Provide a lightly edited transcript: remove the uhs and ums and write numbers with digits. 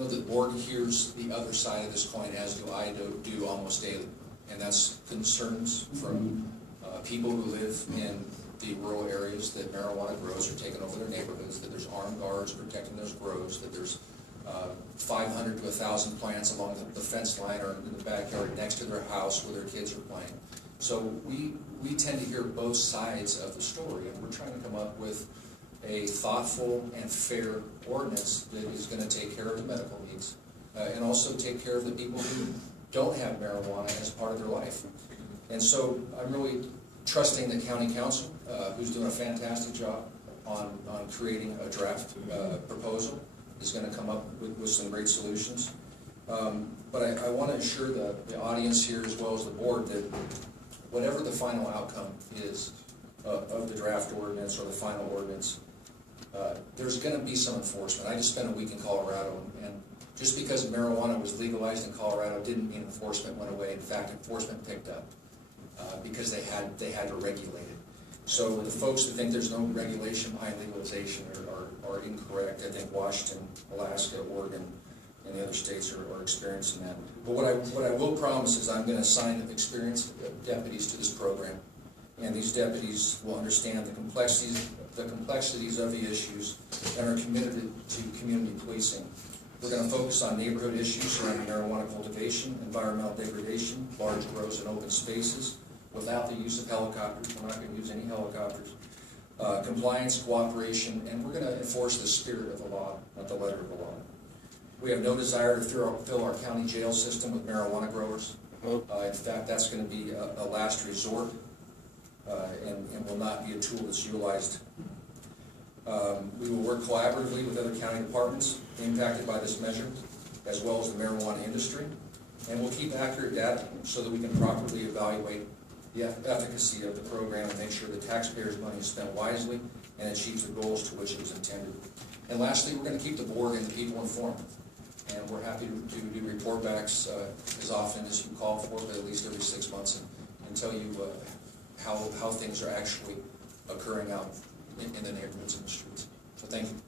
know the board hears the other side of this coin, as do I do almost daily, and that's concerns from people who live in the rural areas that marijuana grows are taking over their neighborhoods, that there's armed guards protecting those grows, that there's 500 to 1,000 plants along the fence line or in the backyard next to their house where their kids are playing. So we tend to hear both sides of the story, and we're trying to come up with a thoughtful and fair ordinance that is going to take care of the medical needs and also take care of the people who don't have marijuana as part of their life. And so I'm really trusting the county council, who's doing a fantastic job on creating a draft proposal, is going to come up with some great solutions. But I want to assure the audience here as well as the board that whatever the final outcome is of the draft ordinance or the final ordinance, there's going to be some enforcement. I just spent a week in Colorado, and just because marijuana was legalized in Colorado didn't mean enforcement went away. In fact, enforcement picked up because they had to regulate it. So the folks that think there's no regulation behind legalization are incorrect. I think Washington, Alaska, Oregon, and the other states are experiencing that. But what I will promise is I'm going to assign experienced deputies to this program, and these deputies will understand the complexities of the issues and are committed to community policing. We're going to focus on neighborhood issues surrounding marijuana cultivation, environmental degradation, large grows and open spaces, without the use of helicopters. We're not going to use any helicopters. Compliance, cooperation, and we're going to enforce the spirit of the law, not the letter of the law. We have no desire to fill our county jail system with marijuana growers. In fact, that's going to be a last resort and will not be a tool that's utilized. We will work collaboratively with other county departments impacted by this measure, as well as the marijuana industry, and we'll keep accurate data so that we can properly evaluate the efficacy of the program and make sure the taxpayers' money is spent wisely and achieves the goals to which it was intended. And lastly, we're going to keep the board and the people informed. And we're happy to do report backs as often as you call for, but at least every 6 months, and tell you how things are actually occurring out in the neighborhoods and the streets. So thank you.